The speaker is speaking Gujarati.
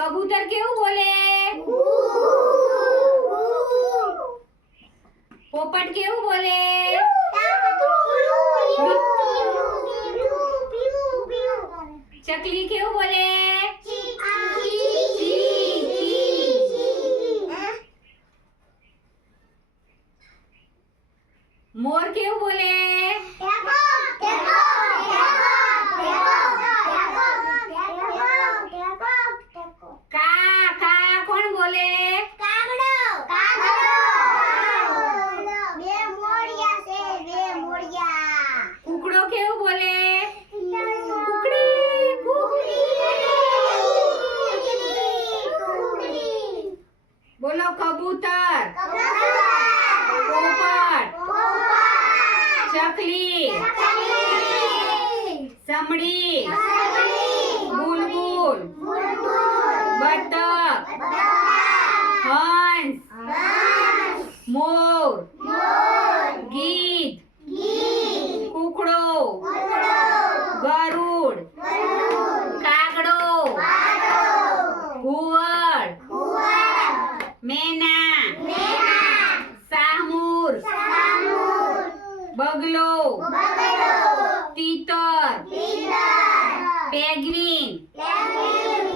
કબૂતર કેવું બોલે? પોપટ કેવું બોલે? ચકલી કેવું બોલે? મોર કેવું બોલે? કા કા કોણ બોલે? કુકડો કેવું બોલે? બોલો કબૂતર, પોપટ, ચકલી, સમડી, બુલબુલ, બતક, હંસ, મોર, ગીધ, કુકડો, ગરુડ, કાગડો, ઘુવડ, મેના, શાહમૂર, બગલો, તીતર, પેંગ્વિન,